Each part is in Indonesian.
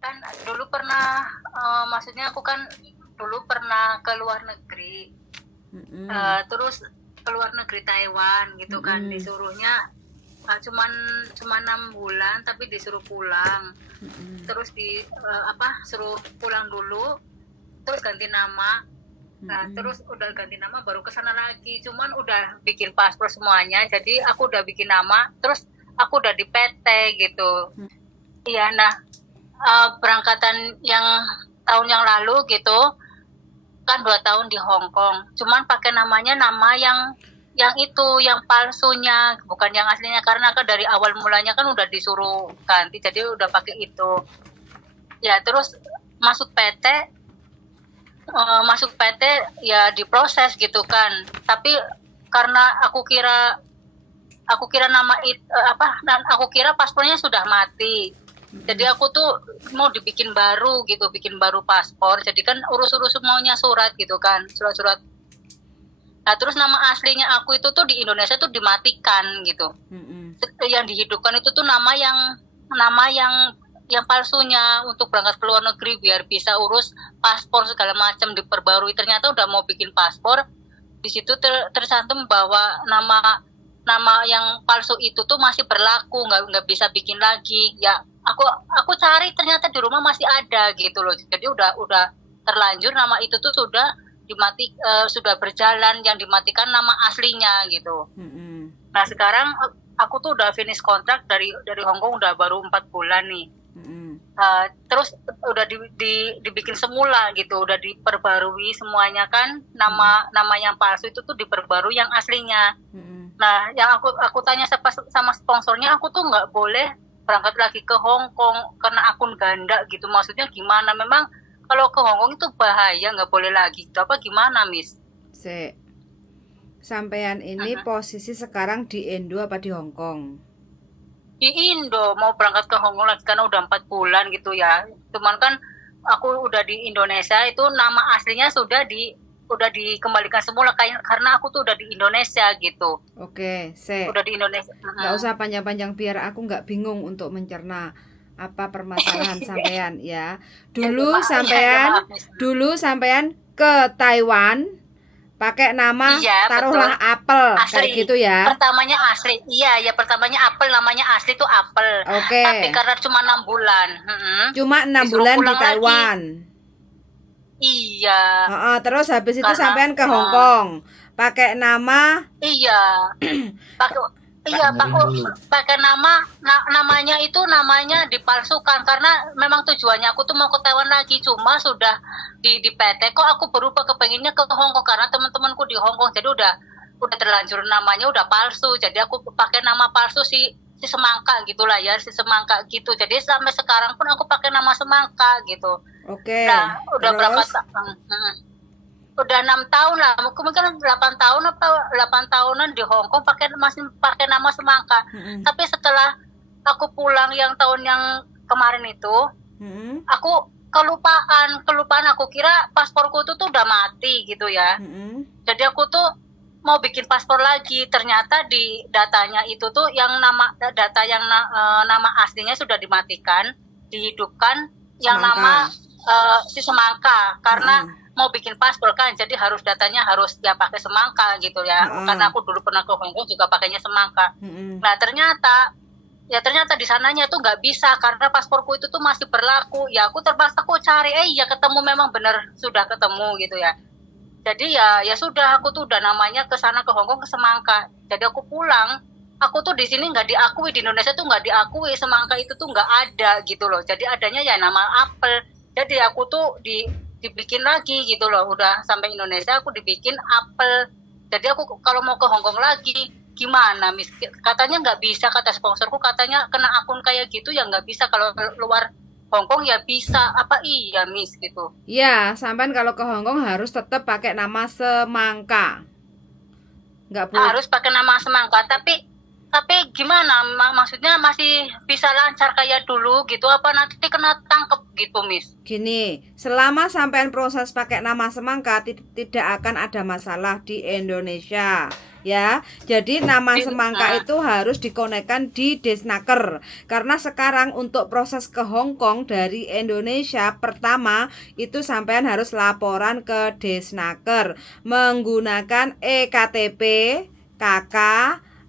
Kan dulu pernah, maksudnya aku kan dulu pernah ke luar negeri, terus ke luar negeri Taiwan gitu kan, disuruhnya cuman 6 bulan tapi disuruh pulang, terus suruh pulang dulu, terus ganti nama. Nah, terus udah ganti nama baru kesana lagi, cuman udah bikin paspor semuanya, jadi aku udah bikin nama, terus aku udah di PT gitu. Iya, nah berangkatan yang tahun yang lalu gitu kan 2 tahun di Hong Kong, cuman pakai nama yang itu yang palsunya, bukan yang aslinya, karena kan dari awal mulanya kan udah disuruh ganti, jadi udah pakai itu. Ya terus masuk PT, ya diproses gitu kan, tapi karena aku kira aku kira paspornya sudah mati. Jadi aku tuh mau bikin baru paspor. Jadi kan urus-urus semuanya surat gitu kan, surat-surat. Nah terus nama aslinya aku itu tuh di Indonesia tuh dimatikan gitu. Yang dihidupkan itu tuh nama yang palsunya untuk berangkat ke luar negeri biar bisa urus paspor segala macam diperbarui. Ternyata udah mau bikin paspor, di situ tercantum bahwa nama yang palsu itu tuh masih berlaku, nggak bisa bikin lagi. Ya aku cari ternyata di rumah masih ada gitu loh. Jadi udah terlanjur nama itu tuh sudah berjalan, yang dimatikan nama aslinya gitu. Nah sekarang aku tuh udah finish kontrak dari Hong Kong, udah baru 4 bulan nih. Terus udah dibikin semula gitu, udah diperbarui semuanya kan, nama yang palsu itu tuh diperbarui yang aslinya. Nah yang aku tanya sama sponsornya, aku tuh nggak boleh berangkat lagi ke Hong Kong karena akun ganda gitu. Maksudnya gimana? Memang kalau ke Hong Kong itu bahaya, nggak boleh lagi gitu, apa gimana Miss? Sampean ini posisi sekarang di Indo apa di Hong Kong? Di Indo, mau berangkat ke Hong Kong lagi karena udah 4 bulan gitu ya. Cuman kan aku udah di Indonesia, itu nama aslinya sudah dikembalikan semula karena aku tuh udah di Indonesia gitu. Oke, Udah di Indonesia. nggak usah panjang-panjang biar aku nggak bingung untuk mencerna apa permasalahan sampean ya. Dulu sampean ke Taiwan pakai nama taruhlah betul. Apel Asli. kayak gitu ya. Pertamanya asli. Iya, pertamanya Apel, namanya asli tuh Apel. Oke. Tapi karena cuma 6 bulan. Cuma 6 bulan di Taiwan. Iya. Terus habis itu sampean ke Hong Kong pakai nama. Iya. Pakai namanya dipalsukan karena memang tujuannya aku tuh mau ke Taiwan lagi, cuma sudah di PT kok aku berubah kepenginnya ke Hong Kong karena teman-temanku di Hong Kong, jadi udah terlanjur namanya udah palsu, jadi aku pakai nama palsu si Semangka gitulah ya, si Semangka gitu. Jadi sampai sekarang pun aku pakai nama Semangka gitu. Oke. Nah, udah berapa udah 6 tahun lah, mungkin 8 tahun apa 8 tahunan di Hong Kong masih pakai nama Semangka. Tapi setelah aku pulang yang tahun yang kemarin itu, aku kelupaan, aku kira pasporku itu tuh udah mati gitu ya. Jadi aku tuh mau bikin paspor lagi, ternyata di datanya itu tuh yang nama aslinya sudah dimatikan, dihidupkan yang nama si Semangka karena mau bikin paspor kan, jadi datanya harus ya pakai Semangka gitu ya. Karena aku dulu pernah ke Hong Kong juga pakainya Semangka. Nah ternyata di sananya tuh nggak bisa karena pasporku itu tuh masih berlaku. Ya aku terpaksa aku cari, ya ketemu, memang benar sudah ketemu gitu ya. Jadi ya sudah, aku tuh udah namanya ke sana, ke Hong Kong, ke Semangka. Jadi aku pulang, aku tuh di sini nggak diakui, di Indonesia tuh nggak diakui, Semangka itu tuh nggak ada gitu loh. Jadi adanya ya nama Apel. Jadi aku tuh dibikin lagi gitu loh, udah sampai Indonesia aku dibikin Apel. Jadi aku kalau mau ke Hong Kong lagi gimana Miss? Katanya nggak bisa, kata sponsorku, katanya kena akun kayak gitu ya nggak bisa, kalau luar Hong Kong ya bisa. Apa iya Miss gitu? Ya, sampean kalau ke Hong Kong harus tetap pakai nama Semangka. Harus pakai nama Semangka, tapi Tapi gimana? Maksudnya masih bisa lancar kayak dulu gitu? Apa nanti kena tangkep gitu, Miss? Gini, selama sampean proses pakai nama semangka tidak akan ada masalah di Indonesia. Ya, jadi nama semangka itu harus dikonekkan di Desnaker. Karena sekarang untuk proses ke Hong Kong dari Indonesia pertama itu sampean harus laporan ke Desnaker menggunakan EKTP, KK,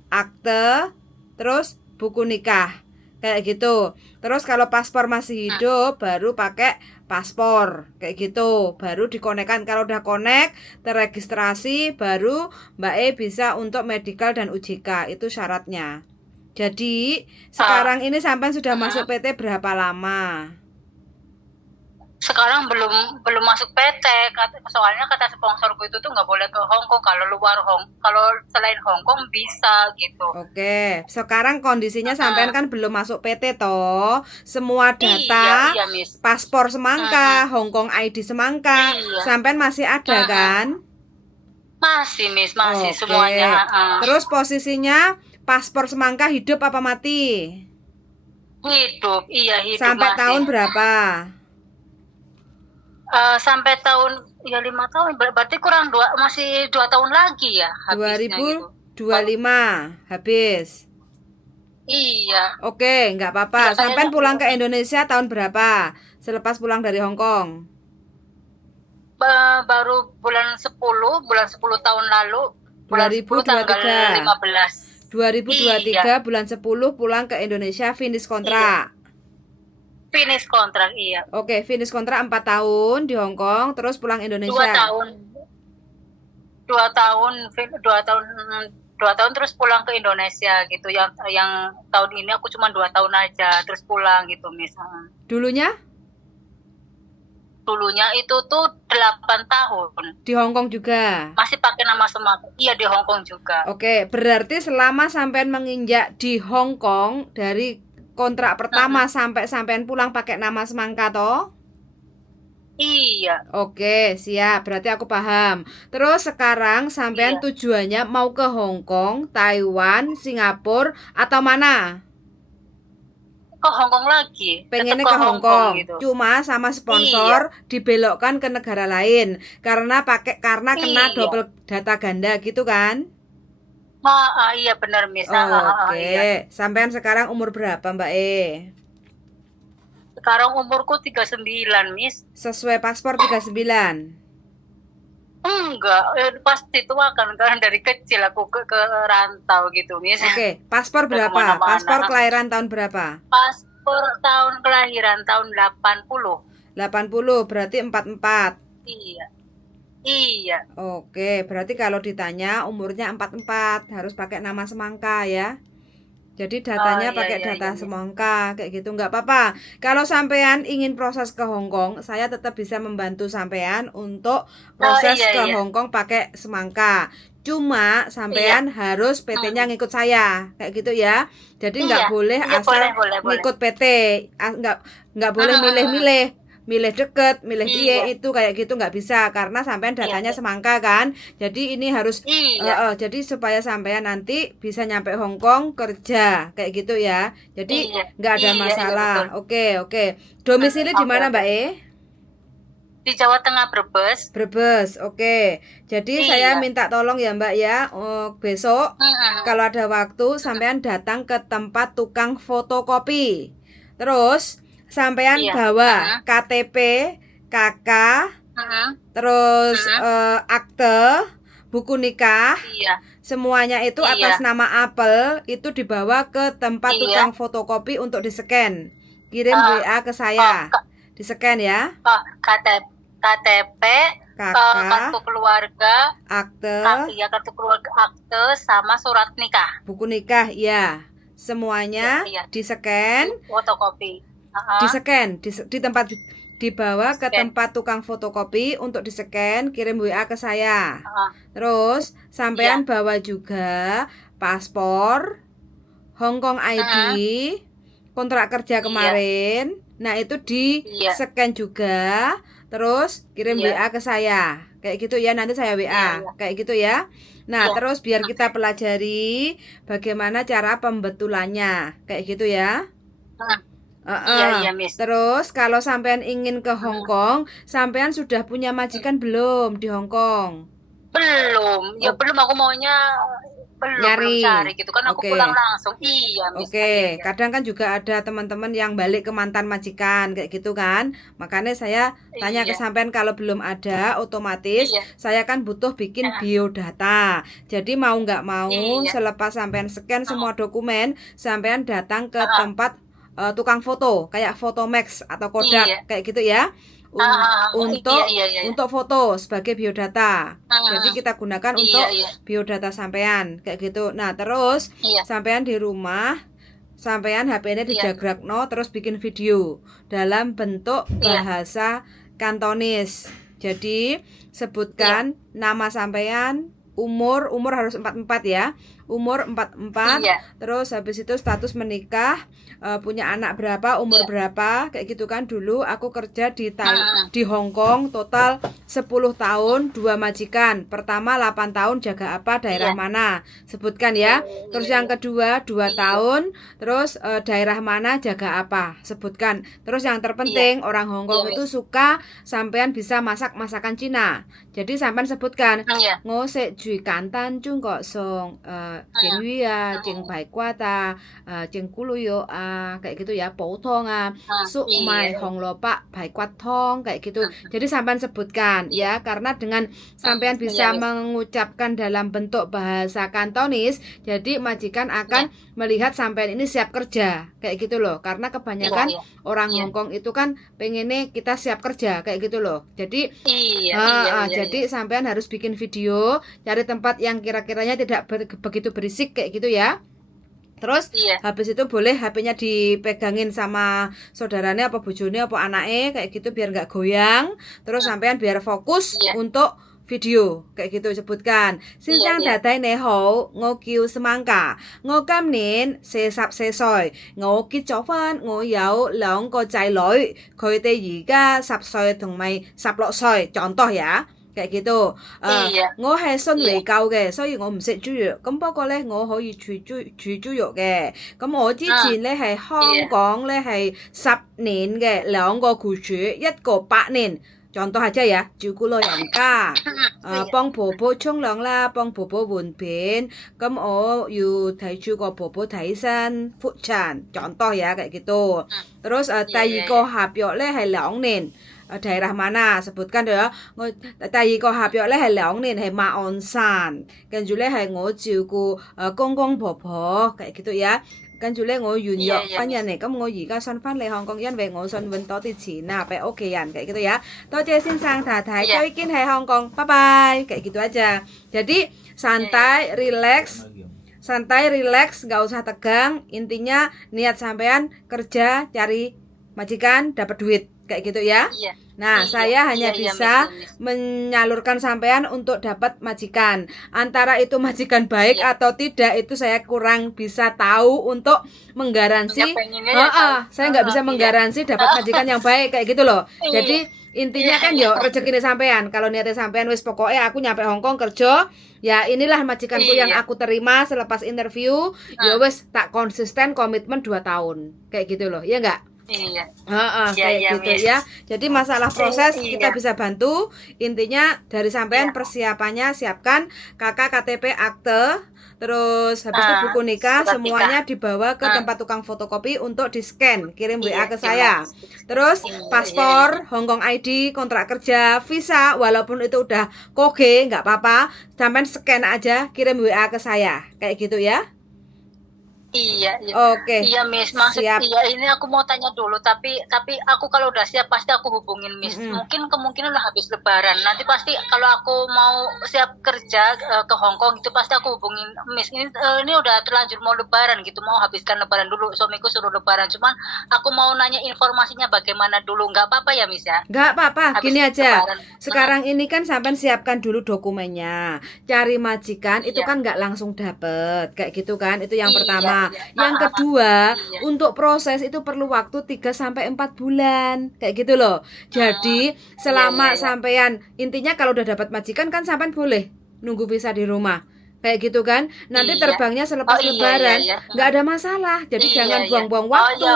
akte, terus buku nikah. Kayak gitu. Terus kalau paspor masih hidup baru pakai paspor kayak gitu, baru dikonekkan. Kalau udah konek terregistrasi baru Mbak E bisa untuk medical dan UJK, itu syaratnya. Jadi sekarang ini sampai sudah masuk PT berapa lama? Sekarang belum masuk PT, soalnya kata sponsorku itu tuh nggak boleh ke Hong Kong, kalau selain Hong Kong bisa gitu. Oke, sekarang kondisinya sampean kan belum masuk PT toh. Semua data iya, Miss. Paspor semangka, Hong Kong ID semangka, sampean masih ada kan? Masih, Miss, masih semuanya. Terus posisinya paspor semangka hidup apa mati? Hidup, iya hidup. Sampai masih. Tahun berapa? Sampai tahun ya 5 tahun, berarti kurang masih 2 tahun lagi ya habisnya 2025 gitu. habis. Iya. Oke, nggak apa-apa. Sampai pulang ke Indonesia tahun berapa? Selepas pulang dari Hong Kong? Baru bulan 10 tahun lalu. 2023. Tanggal 15. 2023 iya. Bulan 10 pulang ke Indonesia, finish kontrak. Iya. Finish kontrak, iya. Oke, finish kontrak 4 tahun di Hong Kong, terus pulang Indonesia. 2 tahun terus pulang ke Indonesia gitu. Yang tahun ini aku cuma 2 tahun aja terus pulang gitu, misalnya. Dulunya itu tuh 8 tahun. Di Hong Kong juga? Masih pakai nama semangka. Iya, di Hong Kong juga. Oke, berarti selama sampean menginjak di Hong Kong dari kontrak pertama sampai sampean pulang pakai nama semangka toh? Iya. Oke, siap. Berarti aku paham. Terus sekarang sampean tujuannya mau ke Hong Kong, Taiwan, Singapura atau mana? Ke Hong Kong lagi. Pengennya ke Hong Kong gitu. Cuma sama sponsor dibelokkan ke negara lain karena kena double data ganda gitu kan? Iya benar, Miss. Oke. Sampean sekarang umur berapa, Mbak E? Sekarang umurku 39, Miss. Sesuai paspor 39? Enggak, pasti tua kan karena dari kecil aku ke rantau gitu, Miss. Oke, paspor berapa? Paspor kelahiran tahun berapa? Paspor tahun kelahiran tahun 80. 80 berarti 44. Iya. Oke, berarti kalau ditanya umurnya 44 harus pakai nama semangka ya. Jadi datanya pakai data semangka kayak gitu, nggak apa-apa. Kalau sampean ingin proses ke Hong Kong, saya tetap bisa membantu sampean untuk proses ke Hong Kong pakai semangka. Cuma sampean harus PT-nya ngikut saya kayak gitu ya. Jadi nggak boleh asal ngikut PT, nggak boleh milih deket, milih itu kayak gitu nggak bisa karena sampean datanya semangka kan. Jadi ini harus jadi supaya sampean nanti bisa nyampe Hong Kong kerja kayak gitu ya. Jadi nggak ada masalah. Oke. Domisili di mana, Mbak E? Di Jawa Tengah, Brebes. Oke. Jadi saya minta tolong ya, Mbak ya. Besok kalau ada waktu sampean datang ke tempat tukang fotokopi. Terus sampean bawa KTP, KK, terus akte, buku nikah, semuanya itu atas nama Apple, itu dibawa ke tempat tukang fotokopi untuk di-scan. Kirim WA ke saya, di-scan ya. KTP, kartu keluarga, akte, kartu keluarga, akte, sama surat nikah. Buku nikah, ya. Semuanya di-scan. Fotokopi. Di-scan di tempat, dibawa ke tempat tukang fotokopi untuk di-scan, kirim WA ke saya. Terus sampean bawa juga paspor, Hong Kong ID, kontrak kerja kemarin. Nah, itu di-scan juga, terus kirim WA ke saya. kayak gitu ya, nanti saya WA kayak gitu ya. Nah, terus biar kita pelajari bagaimana cara pembetulannya kayak gitu ya. Iya, Miss. Terus kalau sampean ingin ke Hong Kong, sampean sudah punya majikan belum di Hong Kong? Belum, ya belum, aku maunya belum cari gitu kan, aku pulang langsung. Iya, Miss. Oke, kadang kan juga ada teman-teman yang balik ke mantan majikan kayak gitu kan. Makanya saya tanya ke sampean, kalau belum ada otomatis saya kan butuh bikin biodata. Jadi mau nggak mau selepas sampean scan semua dokumen, sampean datang ke tempat tukang foto kayak Photomax atau Kodak kayak gitu ya. Untuk foto sebagai biodata. Jadi kita gunakan untuk biodata sampean kayak gitu. Nah, terus sampean di rumah, sampean HP-nya dijagrakno terus bikin video dalam bentuk bahasa Kantonis. Jadi sebutkan nama sampean, umur harus 44 ya. Umur 44, terus habis itu status menikah, punya anak berapa, umur berapa, kayak gitu kan. Dulu aku kerja di Hong Kong total 10 tahun, 2 majikan. Pertama 8 tahun jaga apa, daerah mana, sebutkan ya. Terus yang kedua 2 tahun, terus daerah mana, jaga apa, sebutkan. Terus yang terpenting orang Hong Kong itu suka sampean bisa masak masakan Cina. Jadi sampean sebutkan, ngosek jui kantan chung kok song jeng ya, jeng bai kuata, jeng kuluyo kayak gitu ya, potong suk mai hong lopak bai kuat tong kayak gitu. Jadi sampean sebutkan ya, karena dengan sampean bisa mengucapkan dalam bentuk bahasa Kantonis, jadi majikan akan melihat sampean ini siap kerja kayak gitu loh. Karena kebanyakan orang Hong Kong itu kan pengennya kita siap kerja kayak gitu loh. Jadi jadi sampean harus bikin video, cari tempat yang kira-kiranya tidak begitu berisik kayak gitu ya. Terus habis itu boleh HP-nya dipegangin sama saudaranya apa bojone apa anaknya kayak gitu biar nggak goyang. Terus sampean biar fokus untuk video kayak gitu, sebutkan sinsang datai neho ngokiu semangka ngokam nin sesap sesoy ngoki chovan ngoyau long ko chai loi khoi te yi ga sap soy thong mai sap lo soy, contoh ya kayak gitu. Ngô係信嚟教嘅，所以我唔食豬肉。咁不過咧，我可以煮豬肉嘅。咁我之前咧係香港咧係10年嘅，2個僱主，1個8年。contoh aja ya, 照顧老人家，幫婆婆沖涼啦，幫婆婆換片，咁我要睇住個婆婆睇身 food chan contoh ya kayak gitu. Terus 第二個合約咧係2年。daerah mana, sebutkan ya. 第二個合約咧係2年係馬鞍山，跟住咧係我照顧公公婆婆kayak gitu ya。跟住咧我願約婚人嚟，咁我而家想翻嚟香港，因為我想揾多啲錢啊，俾屋企人kayak gitu ya。多謝先生太太，再見喺香港，bye bye kayak gitu aja。Jadi santai, relax, nggak usah tegang. Intinya niat sampean kerja, cari majikan, dapat duit kayak gitu ya. Nah, saya hanya bisa menyalurkan sampean untuk dapat majikan. Antara itu majikan baik atau tidak itu saya kurang bisa tahu untuk menggaransi. Saya nggak bisa menggaransi dapat majikan yang baik kayak gitu loh. Jadi intinya kan yo rezeki sampean. Kalau niatnya sampean wis pokoknya aku nyampe Hong Kong kerja, ya inilah majikanku yang aku terima selepas interview. Ya wis tak konsisten komitmen 2 tahun. Kayak gitu loh. Ya enggak? Kayak gitu ya. Jadi masalah proses kita bisa bantu. Intinya dari sampean persiapannya siapkan kakak KTP akte, terus habis itu buku nikah semuanya dibawa ke tempat tukang fotokopi untuk di scan, kirim WA ke saya. Terus paspor, Hong Kong ID, kontrak kerja, visa, walaupun itu udah koge nggak apa-apa, sampean scan aja, kirim WA ke saya kayak gitu ya. Iya. Oke. Iya, Miss. Iya, ini aku mau tanya dulu, tapi aku kalau udah siap pasti aku hubungin Miss. Mungkin kemungkinan udah habis lebaran. Nanti pasti kalau aku mau siap kerja ke Hong Kong itu pasti aku hubungin Miss. Ini udah terlanjur mau lebaran gitu, mau habiskan lebaran dulu. Suamiku suruh lebaran, cuman aku mau nanya informasinya bagaimana dulu. Nggak apa-apa ya, Miss ya? Nggak apa-apa, gini aja. Sekarang ini kan sampean siapkan dulu dokumennya. Cari majikan itu kan nggak langsung dapet kayak gitu kan. Itu yang pertama. Nah, yang kedua, untuk proses itu perlu waktu 3 sampai 4 bulan. Kayak gitu loh. Jadi, selama sampean intinya kalau udah dapat majikan kan sampean boleh nunggu visa di rumah. Kayak gitu kan. Nanti terbangnya selepas lebaran, nggak ada masalah. Jadi jangan buang-buang waktu.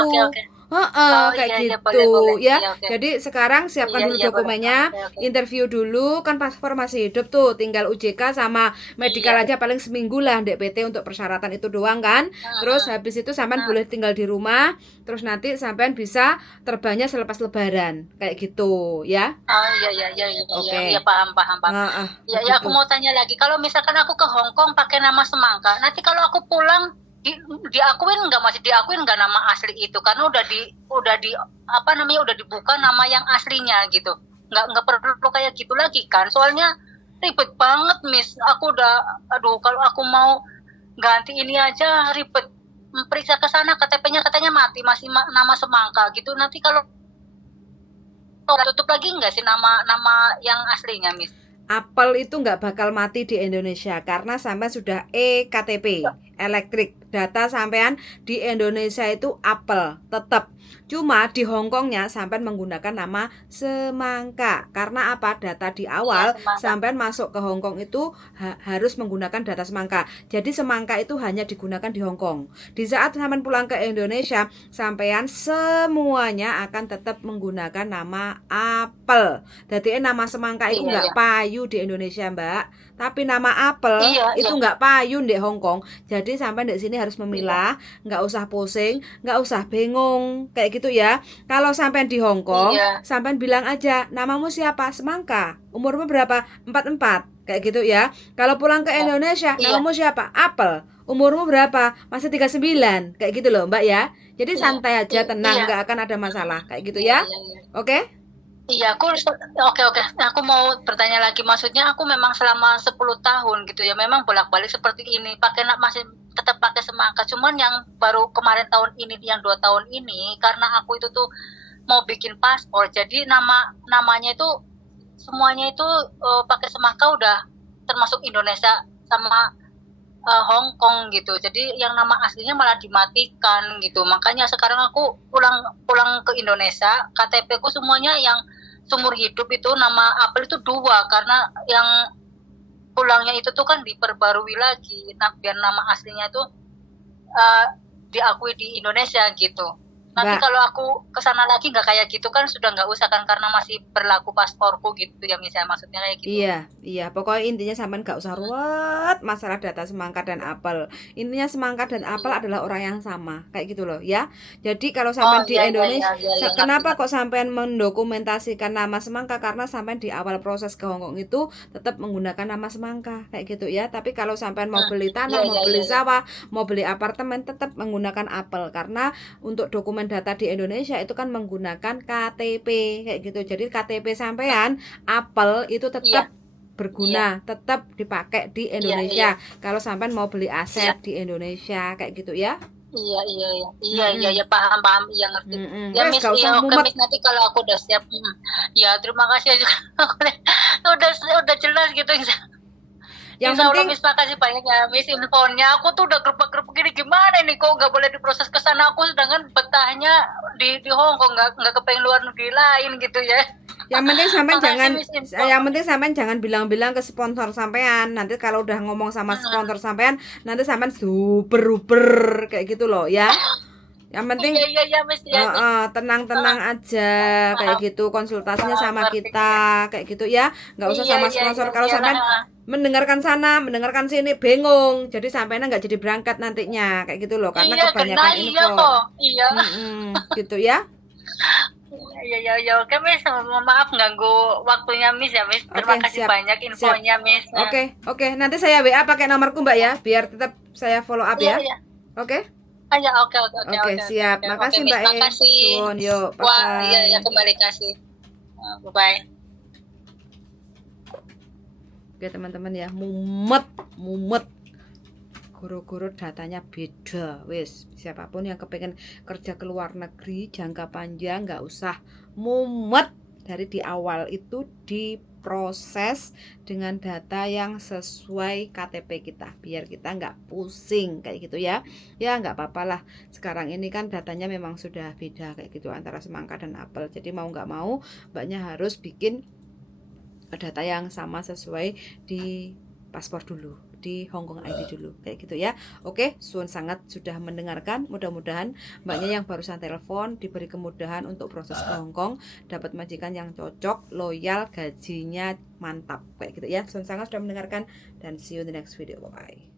Kayak gitu boleh. ya. Iya, oke. Jadi sekarang siapkan dulu dokumennya, Oke. interview dulu, kan paspor masih hidup tuh, tinggal UJK sama medical aja paling seminggu lah Dek PT untuk persyaratan itu doang kan. Terus habis itu sampean boleh tinggal di rumah, terus nanti sampean bisa terbangnya selepas lebaran. Kayak gitu ya. Iya, paham. Ya, aku mau tanya lagi, kalau misalkan aku ke Hong Kong pakai nama Semangka, nanti kalau aku pulang diakuin nggak nama asli itu, karena udah di apa namanya, udah dibuka nama yang aslinya gitu, nggak perlu kayak gitu lagi kan, soalnya ribet banget Miss, aku udah kalau aku mau ganti ini aja ribet, periksa ke sana KTP-nya katanya mati, masih nama Semangka gitu, nanti kalau tutup lagi nggak sih nama yang aslinya Miss? Apel itu nggak bakal mati di Indonesia karena sampean sudah EKTP, elektrik. Data sampean di Indonesia itu apel, tetap. Cuma di Hongkongnya sampean menggunakan nama Semangka. Karena apa? Data di awal sampean masuk ke Hongkong itu harus menggunakan data Semangka. Jadi Semangka itu hanya digunakan di Hongkong. Di saat sampean pulang ke Indonesia, sampean semuanya akan tetap menggunakan nama apel. Jadi nama Semangka itu nggak payu di Indonesia, Mbak. Tapi nama apel itu nggak payu di Hongkong. Jadi sampai di sini harus memilah, nggak usah pusing, nggak usah bingung kayak gitu ya. Kalau sampai di Hongkong, sampai bilang aja namamu siapa? Semangka. Umurmu berapa? 44 kayak gitu ya. Kalau pulang ke Indonesia, namamu siapa? Apel. Umurmu berapa? Masih 39 kayak gitu loh Mbak ya. Jadi santai aja, tenang, nggak akan ada masalah kayak gitu ya. Oke? Iya, oke. Aku mau bertanya lagi, maksudnya aku memang selama 10 tahun gitu ya, memang bolak-balik seperti ini, masih tetap pakai Semangka. Cuman yang baru kemarin tahun ini, yang 2 tahun ini, karena aku itu tuh mau bikin paspor, jadi namanya itu semuanya itu pakai Semangka, udah termasuk Indonesia sama Hong Kong gitu. Jadi yang nama aslinya malah dimatikan gitu. Makanya sekarang aku pulang ke Indonesia, KTP ku semuanya yang seumur hidup itu nama apel itu 2, karena yang pulangnya itu tuh kan diperbarui lagi. Nah, biar nama aslinya itu diakui di Indonesia gitu. Nanti kalau aku kesana lagi nggak kayak gitu kan, sudah nggak usah kan, karena masih berlaku pasporku gitu ya, misalnya maksudnya kayak gitu. Iya, pokoknya intinya sampean nggak usah ruwet masalah data Semangka dan apel. Intinya Semangka dan apel adalah orang yang sama, kayak gitu loh ya. Jadi kalau sampean di Indonesia, kenapa kok sampean mendokumentasikan nama Semangka? Karena sampean di awal proses ke Hongkong itu tetap menggunakan nama Semangka, kayak gitu ya. Tapi kalau sampean mau beli tanah, mau beli sawah, mau beli apartemen, tetap menggunakan apel, karena untuk dokumen data di Indonesia itu kan menggunakan KTP kayak gitu. Jadi KTP sampean apel itu tetap berguna, tetap dipakai di Indonesia. Kalau sampean mau beli aset di Indonesia kayak gitu ya. Iya, paham, iya ngerti. Ya Miss, Miss, nanti kalau aku udah siap. Ya, terima kasih juga. udah jelas gitu. Yang penting Miss, makasih banyak ya Miss infonya. Aku tuh udah gerpak-gerpak gini, gimana nih kok nggak boleh diproses ke sana, aku sedangkan betahnya di Hong Kong, nggak kepengen luar negeri lain gitu ya. Yang penting sampean jangan bilang-bilang ke sponsor sampean. Nanti kalau udah ngomong sama sponsor sampean, nanti sampean super kayak gitu loh ya. Yang penting tenang-tenang aja kayak gitu, konsultasinya sama kita kayak gitu ya, nggak usah sama sponsor. Kalau sampean mendengarkan sana, mendengarkan sini bingung, jadi sampainya nggak jadi berangkat nantinya kayak gitu loh, karena kebanyakan info. Gitu ya. Ya, oke Miss, maaf ganggu waktunya Miss ya Miss. Terima kasih banyak infonya Miss. Oke, nanti saya WA pakai nomorku Mbak ya, biar tetap saya follow up ya. Oke. Oke, siap. Makasih Mbak. Makasih. Yuk, wah, iya kembali kasih. Bye. Oke teman-teman ya, mumet. Guru-guru datanya beda. Wis, siapapun yang kepengen kerja ke luar negeri jangka panjang nggak usah mumet, dari di awal itu di proses dengan data yang sesuai KTP kita, biar kita nggak pusing kayak gitu ya. Ya nggak apa-apa lah, sekarang ini kan datanya memang sudah beda kayak gitu antara semangka dan apel. Jadi mau nggak mau mbaknya harus bikin data yang sama sesuai di paspor dulu, di Hongkong ID dulu kayak gitu ya. Oke, suun sangat sudah mendengarkan. Mudah-mudahan mbaknya yang barusan telepon diberi kemudahan untuk proses ke Hongkong, dapat majikan yang cocok, loyal, gajinya mantap kayak gitu ya. Suun sangat sudah mendengarkan dan see you in the next video. Bye bye.